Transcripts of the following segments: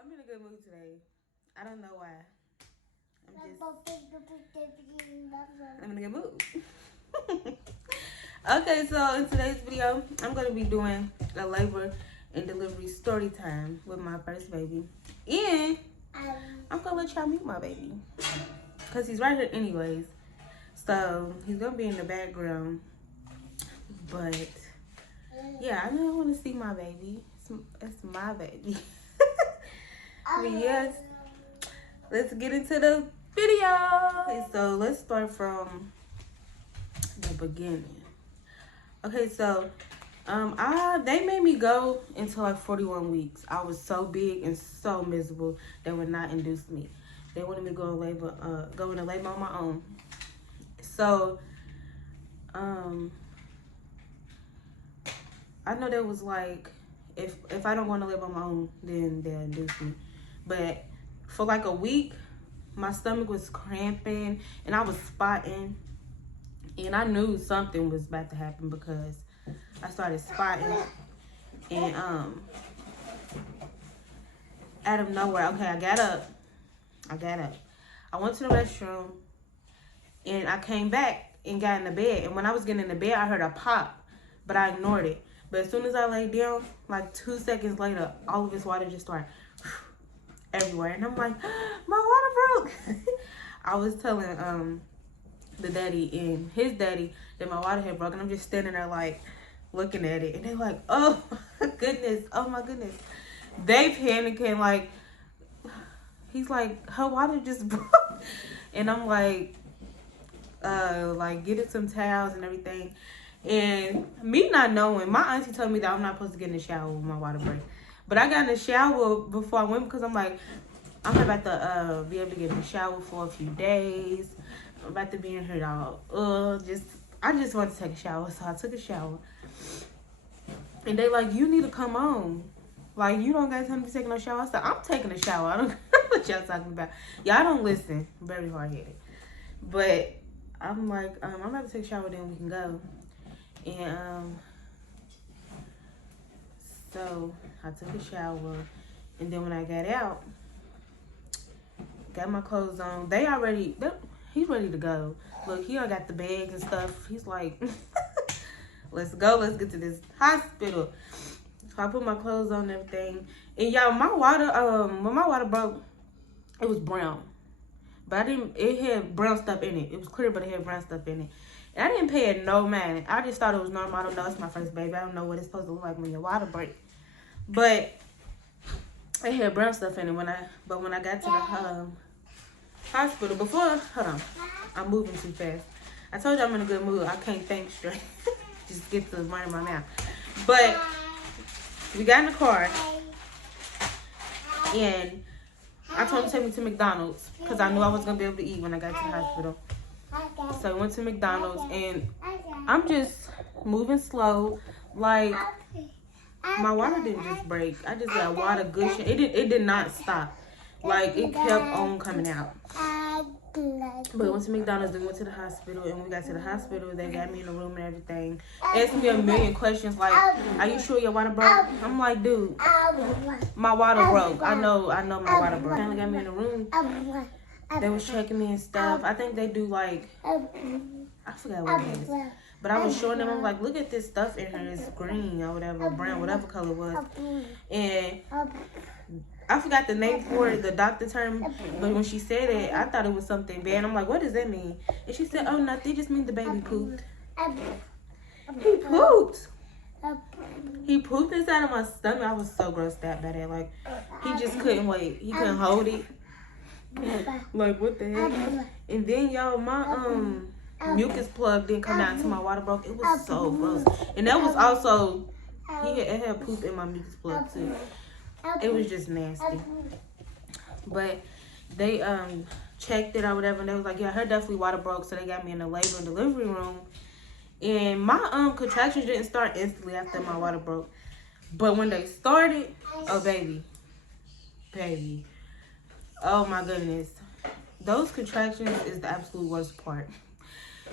I'm in a good mood today. I don't know why. I'm in a good mood. Okay, so in today's video, I'm going to be doing a labor and delivery story time with my first baby. And I'm going to let y'all meet my baby. Because he's right here anyways. So he's going to be in the background. But yeah, I know I want to see my baby. It's my baby. But yes, let's get into the video. So let's start from the beginning. Okay, so they made me go until like 41 weeks. I was so big and so miserable they would not induce me. They wanted me to go into labor on my own. So I know there was like, if I don't want to live on my own, then they'll induce me. But for like a week, my stomach was cramping and I was spotting. And I knew something was about to happen because I started spotting. And out of nowhere, okay, I got up. I went to the restroom and I came back and got in the bed. And when I was getting in the bed, I heard a pop, but I ignored it. But as soon as I laid down, like 2 seconds later, all of this water just started everywhere. And I'm like, my water broke. I was telling the daddy and his daddy that my water had broken. I'm just standing there like looking at it. And they're like, oh my goodness. Oh my goodness. They panicking like, he's like, her water just broke. And I'm like getting some towels and everything. And me not knowing, my auntie told me that I'm not supposed to get in the shower with my water break. But I got in the shower before I went because I'm like, I'm about to be able to get in the shower for a few days. I'm about to be in here all I just want to take a shower, so I took a shower. And they like, you need to come on. Like, you don't got time to be taking no shower. I said, I'm taking a shower. I don't know what y'all talking about. Y'all don't listen. Very hard-headed. But I'm like, I'm about to take a shower, then we can go. And so I took a shower, and then when I got out, got my clothes on. He's ready to go. Look, he got the bags and stuff. He's like, let's go. Let's get to this hospital. So I put my clothes on and everything. And y'all, my water, when my water broke, it was brown. But it had brown stuff in it. It was clear, but it had brown stuff in it. And I didn't pay it no mind. I just thought it was normal. I don't know. It's my first baby. I don't know what it's supposed to look like when your water breaks. But it had brown stuff in it but when I got to the hospital hold on, I'm moving too fast. I told you I'm in a good mood. I can't think straight. Just get to the mind of my mouth. But we got in the car and I told him to take me to McDonald's because I knew I was gonna be able to eat when I got to the hospital. So I went to McDonald's and I'm just moving slow. Like, my water didn't just break. I just got water gushing. It did not stop. Like, it kept on coming out. But we went to McDonald's, then we went to the hospital, and when we got to the hospital, they got me in the room and everything. Asked me a million questions like, are you sure your water broke? I'm like, dude, my water broke. I know my water broke. They got me in the room. They was checking me and stuff. I think they do like, I forgot what it is. But I was showing them, I'm like, look at this stuff in here. It's green or whatever, brown, whatever color it was. And I forgot the name for it, the doctor term. But when she said it, I thought it was something bad. I'm like, what does that mean? And she said, oh, nothing. It just means the baby pooped. He pooped. He pooped inside of my stomach. I was so grossed out by that. Like, he just couldn't wait. He couldn't hold it. Like, what the heck? And then, y'all, my mucus plug didn't come down until my water broke. It was so gross. And that was also, it had poop in my mucus plug, too. It was just nasty. But they checked it or whatever, and they was like, yeah, her definitely water broke. So they got me in the labor and delivery room. And my contractions didn't start instantly after my water broke. But when they started, oh, baby. Oh, my goodness. Those contractions is the absolute worst part.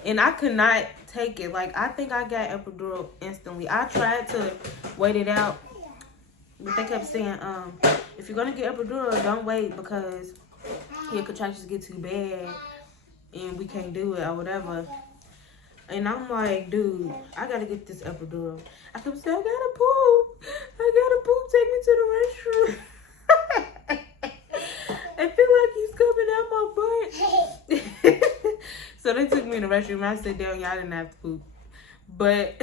And I could not take it. Like, I think I got epidural instantly. I tried to wait it out, but they kept saying, if you're gonna get epidural, don't wait because your contractions get too bad and we can't do it or whatever. And I'm like, dude, I gotta get this epidural. I kept saying, I gotta poop. Take me to the restroom. I feel like he's coming out my butt. So they took me in the restroom. I said, damn, y'all didn't have to poop. But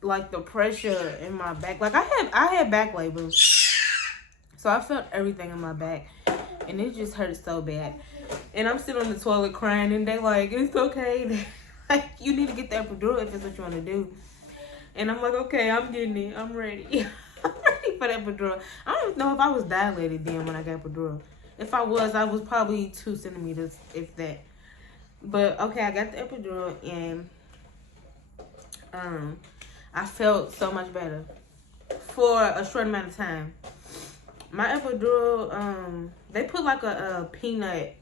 like the pressure in my back, like I had back labor. So I felt everything in my back. And it just hurt so bad. And I'm sitting on the toilet crying and they like, it's okay. Like, you need to get the epidural if it's what you want to do. And I'm like, okay, I'm getting it. I'm ready. I'm ready for the epidural. I don't know if I was dilated then when I got epidural. If I was probably 2 centimeters, if that. But, okay, I got the epidural and I felt so much better for a short amount of time. My epidural, they put like a peanut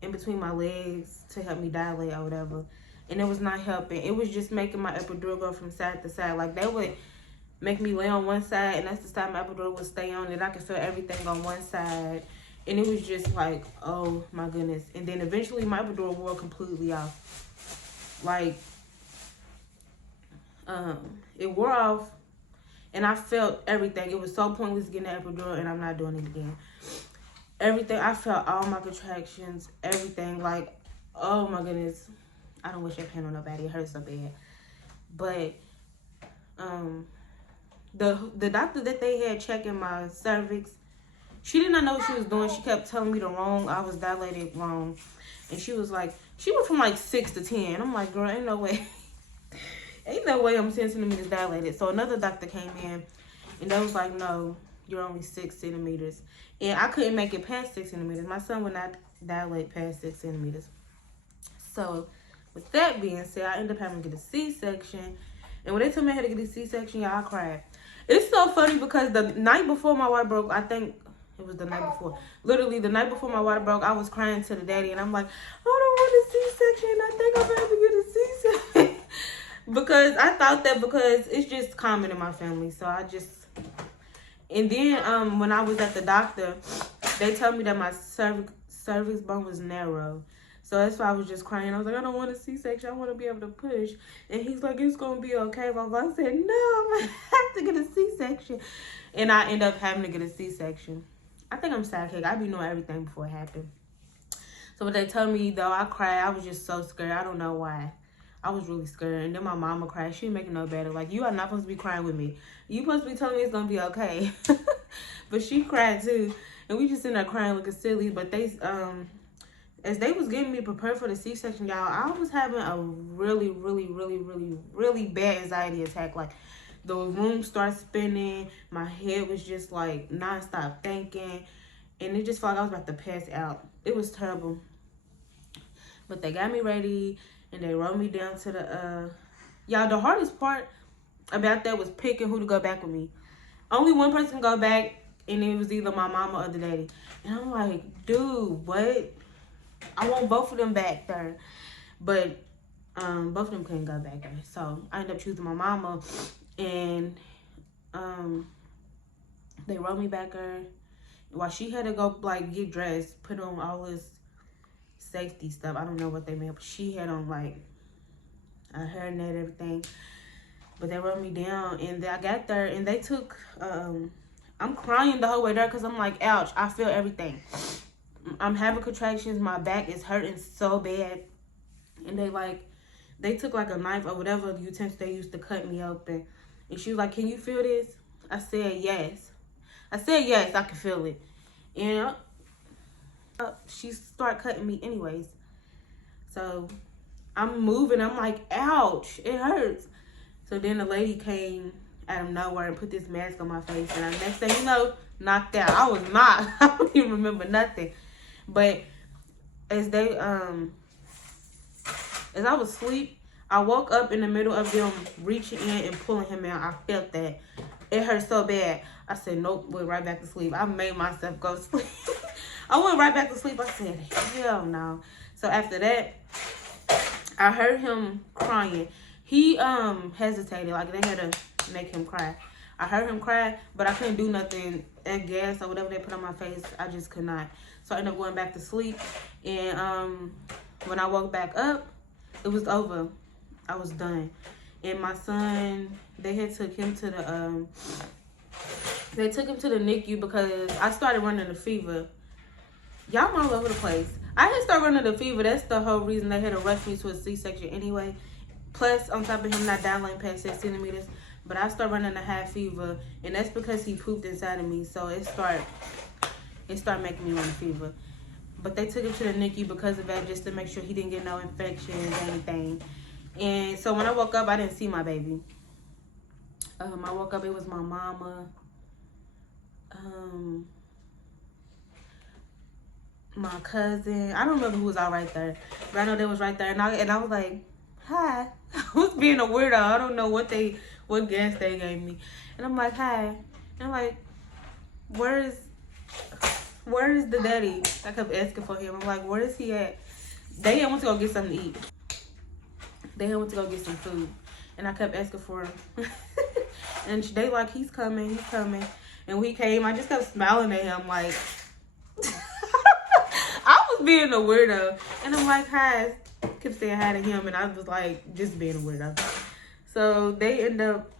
in between my legs to help me dilate or whatever. And it was not helping. It was just making my epidural go from side to side. Like, they would make me lay on one side, and that's the side my epidural would stay on, and I could feel everything on one side. And it was just like, oh, my goodness. And then eventually, my epidural wore completely off. Like, it wore off, and I felt everything. It was so pointless getting the epidural, and I'm not doing it again. Everything, I felt all my contractions, everything. Like, oh, my goodness. I don't wish that pain on nobody. It hurts so bad. But the doctor that they had checking my cervix, she did not know what she was doing. She kept telling me I was dilated wrong. And she was like, she went from like 6 to 10. I'm like, girl, ain't no way. Ain't no way I'm 10 centimeters dilated. So another doctor came in and they was like, no, you're only 6 centimeters. And I couldn't make it past 6 centimeters. My son would not dilate past 6 centimeters. So with that being said, I ended up having to get a C-section. And when they told me I had to get a C-section, y'all, I cried. It's so funny because the night before my water broke, I think it was the night before. Literally, the night before my water broke, I was crying to the daddy. And I'm like, I don't want a C-section. I think I'm going to get a C-section. Because I thought that because it's just common in my family. So I just... And then when I was at the doctor, they told me that my cervix bone was narrow. So that's why I was just crying. I was like, I don't want a C-section. I want to be able to push. And he's like, it's going to be okay. But I said, no, I'm going to have to get a C-section. And I end up having to get a C-section. I think I'm sidekick. I be knowing everything before it happened. So when they told me, though, I cried. I was just so scared. I don't know why. I was really scared. And then my mama cried. She didn't make it no better. Like, you are not supposed to be crying with me. You supposed to be telling me it's going to be okay. But she cried, too. And we just sitting there crying looking silly. But they... as they was getting me prepared for the C-section, y'all, I was having a really, really, really, really, really bad anxiety attack. Like, the room started spinning. My head was just, like, nonstop thinking. And it just felt like I was about to pass out. It was terrible. But they got me ready, and they rolled me down to the, y'all, the hardest part about that was picking who to go back with me. Only one person can go back, and it was either my mama or the daddy. And I'm like, dude, what? I want both of them back there. But both of them couldn't go back there. So I ended up choosing my mama. And they rolled me back there. While she had to go, like, get dressed, put on all this safety stuff. I don't know what they meant. But she had on, like, a hairnet, everything. But they rolled me down. And I got there. And they took... I'm crying the whole way there because I'm like, ouch. I feel everything. I'm having contractions. My back is hurting so bad. And they took like a knife or whatever utensil they used to cut me open. And she was like, can you feel this? I said, yes. I can feel it. And she started cutting me anyways. So I'm moving. I'm like, ouch, it hurts. So then the lady came out of nowhere and put this mask on my face. And the next thing you know, knocked out. I was not. I don't even remember nothing. But as I was asleep, I woke up in the middle of them reaching in and pulling him out. I felt that. It hurt so bad. I said, nope, went right back to sleep. I made myself go to sleep. I went right back to sleep. I said, hell no. So after that, I heard him crying. He hesitated, like they had to make him cry. I heard him cry, but I couldn't do nothing. That gas or whatever they put on my face, I just could not. So I ended up going back to sleep. And when I woke back up, it was over. I was done. And my son, they had took him to the NICU because I started running a fever. Y'all, I'm all over the place. I had started running a fever. That's the whole reason they had to rush me to a C-section anyway. Plus, on top of him not dilating past 6 centimeters. But I started running a high fever. And that's because he pooped inside of me. So it started making me run a fever. But they took him to the NICU because of that, just to make sure he didn't get no infections or anything. And so when I woke up, I didn't see my baby. I woke up, it was my mama. My cousin. I don't remember who was all right there. But I know they was right there. And I was like, hi. I was being a weirdo. I don't know what gas they gave me. And I'm like, hi. And I'm like, where is the daddy? I kept asking for him. I'm like, where is he at? They had went to go get something to eat. They had went to go get some food. And I kept asking for him. And they like, he's coming. And when he came, I just kept smiling at him like, I was being a weirdo. And I'm like, hi. Kept saying hi to him. And I was like, just being a weirdo. So they end up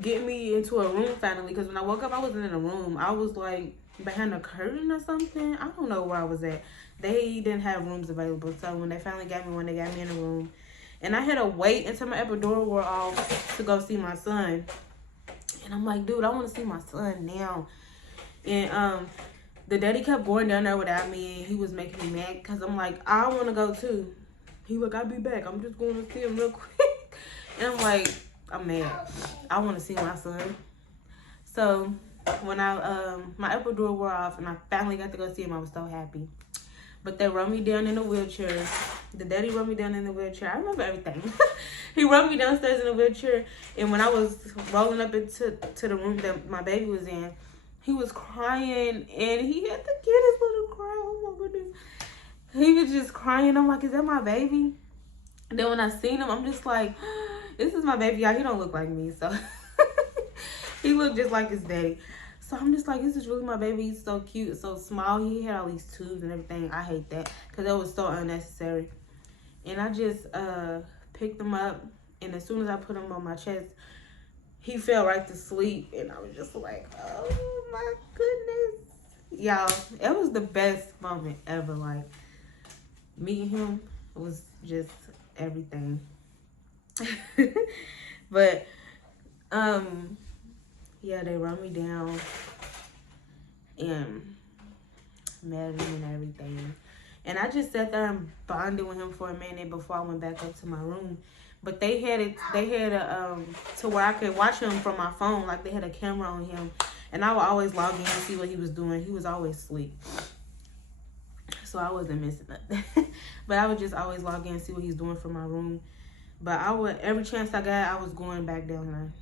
getting me into a room finally. Because when I woke up, I wasn't in a room. I was like behind a curtain or something. I don't know where I was at. They didn't have rooms available. So when they finally got me one, they got me in a room. And I had to wait until my epidural wore off to go see my son. And I'm like, dude, I want to see my son now. And the daddy kept going down there without me. And he was making me mad because I'm like, I want to go too. He like, I'll be back. I'm just going to see him real quick. And I'm like, I'm mad. I want to see my son. So when my epidural wore off and I finally got to go see him, I was so happy. But they rode me down in a wheelchair. The daddy rode me down in the wheelchair. I remember everything. He rode me downstairs in a wheelchair. And when I was rolling up into the room that my baby was in, he was crying. And he had to get his little cry. Oh, my goodness. He was just crying. I'm like, is that my baby? And then when I seen him, I'm just like, this is my baby. Y'all, he don't look like me. So he looked just like his daddy. So I'm just like, this is really my baby. He's so cute, so small. He had all these tubes and everything. I hate that because that was so unnecessary. And I just picked him up. And as soon as I put him on my chest, he fell right to sleep. And I was just like, oh, my goodness. Y'all, it was the best moment ever. Like, meeting him was just everything. But, yeah, they run me down and met him and everything. And I just sat there and bonded with him for a minute before I went back up to my room. But they had a to where I could watch him from my phone. Like, they had a camera on him. And I would always log in and see what he was doing. He was always asleep. So I wasn't missing nothing. But I would just always log in and see what he's doing from my room. But every chance I got, I was going back down there.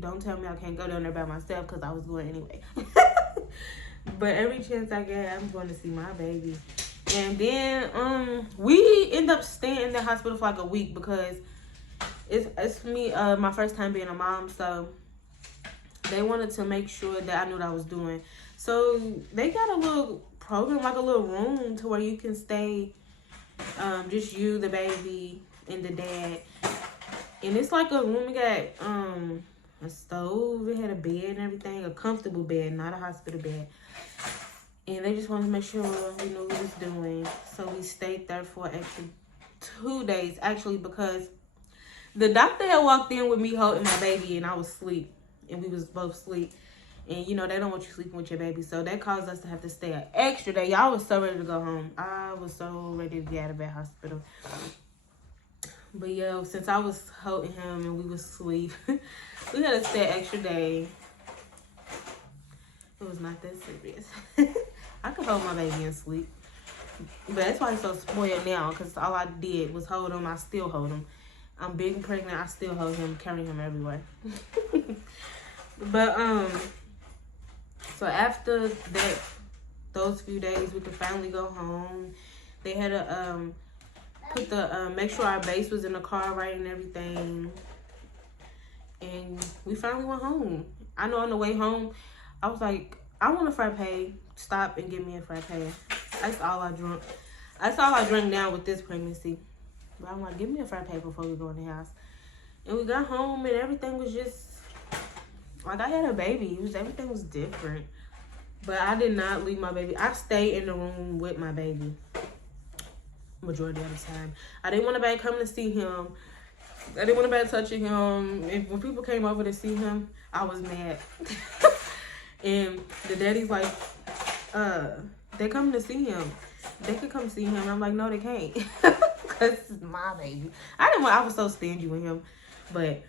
Don't tell me I can't go down there by myself because I was going anyway. But every chance I get, I'm going to see my baby. And then we end up staying in the hospital for like a week because it's me, my first time being a mom. So they wanted to make sure that I knew what I was doing. So they got a little program, like a little room to where you can stay, just you, the baby, and the dad. And it's like a room. We got a stove, it had a bed and everything, a comfortable bed, not a hospital bed. And they just wanted to make sure we knew what we was doing. So we stayed there for an extra 2 days, actually, because the doctor had walked in with me holding my baby and I was asleep. And we was both asleep. And, you know, they don't want you sleeping with your baby. So that caused us to have to stay an extra day. Y'all was so ready to go home. I was so ready to get out of that hospital. But, yeah, since I was holding him and we was asleep, we had to stay an extra day. It was not that serious. I could hold my baby and sleep. But that's why he's so spoiled now, because all I did was hold him. I still hold him. I'm big and pregnant. I still hold him, carry him everywhere. But, so after that, those few days, we could finally go home. They had to make sure our base was in the car right and everything. And we finally went home. I know on the way home, I was like, I want a frappe. Stop and give me a frappe. That's all I drank. That's all I drank now with this pregnancy. But I'm like, give me a frappe before we go in the house. And we got home and everything was just, like I had a baby. Everything was different. But I did not leave my baby. I stayed in the room with my baby majority of the time. I didn't want nobody coming to see him. I didn't want nobody touching him. And when people came over to see him, I was mad. And the daddy's like, they coming to see him. They could come see him. I'm like, no, they can't. Because it's my baby. I was so stingy with him. But,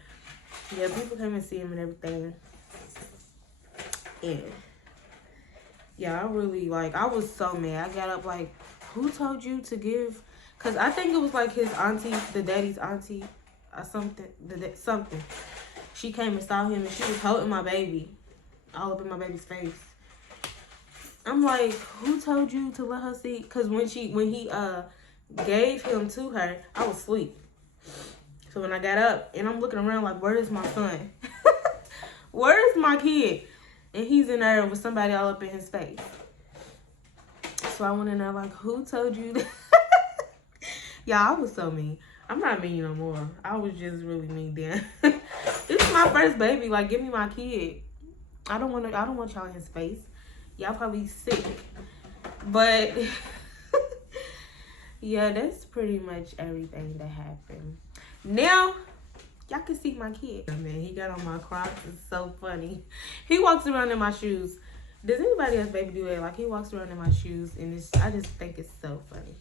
yeah, people came and see him and everything. And, yeah, I really, like, I was so mad. I got up like, who told you to give? Because I think it was like his auntie, the daddy's auntie, or something. Something. She came and saw him, and she was holding my baby. All up in my baby's face. I'm like, who told you to let her see? Because when he gave him to her, I was asleep. So when I got up, and I'm looking around like, where is my son? Where is my kid? And he's in there with somebody all up in his face. So I went in there like, who told you that? Yeah, I was so mean. I'm not mean no more. I was just really mean then. This is my first baby. Like, give me my kid. I don't want y'all in his face. Y'all probably sick. But yeah, that's pretty much everything that happened. Now, y'all can see my kid. Man, he got on my Crocs. It's so funny. He walks around in my shoes. Does anybody else baby do that? Like, he walks around in my shoes, and I just think it's so funny.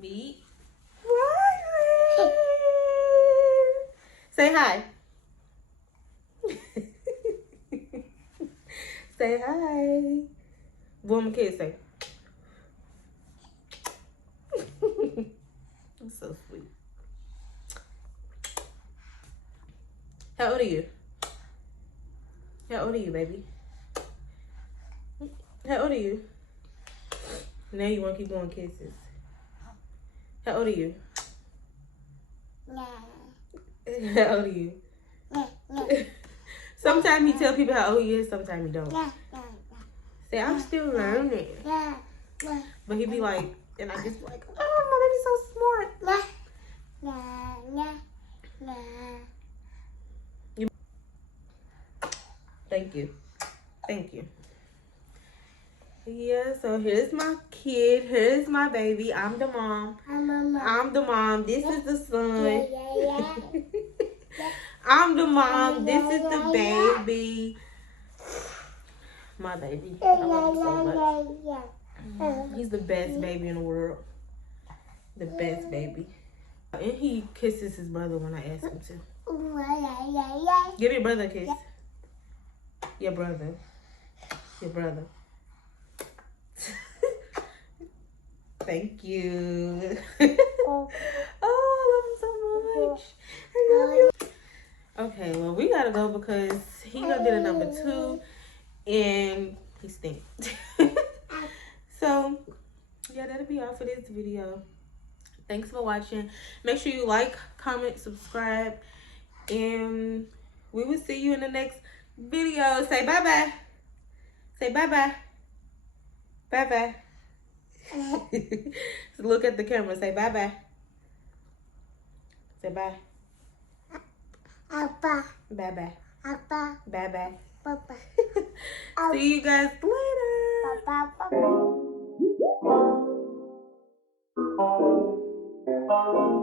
Meet Ryland. Say hi. Say hi. What my kids say? I'm so sweet. How old are you? How old are you, baby? How old are you? Now you want to keep going kisses. How old are you? How old are you? Sometimes he tell people how old he is, sometimes he don't. Say, I'm still learning. But he be like, and I just be like, oh, my baby's so smart. Thank you. Thank you. Yeah, so here's my kid. Here's my baby. I'm the mom. I'm the mom. This is the son. I'm the mom. This is the baby. My baby. I love him so much. He's the best baby in the world. The best baby. And he kisses his brother when I ask him to. Give your brother a kiss. Your brother. Your brother. Thank you. Oh, I love him so much. I love you. Okay, well, we gotta go because he gonna get a number 2 and he stinks. So, yeah, that'll be all for this video. Thanks for watching. Make sure you like, comment, subscribe, and we will see you in the next video. Say bye-bye. Say bye-bye. Bye-bye. Look at the camera. Say bye-bye. Say bye. Bye-bye. Bye-bye. See you guys later.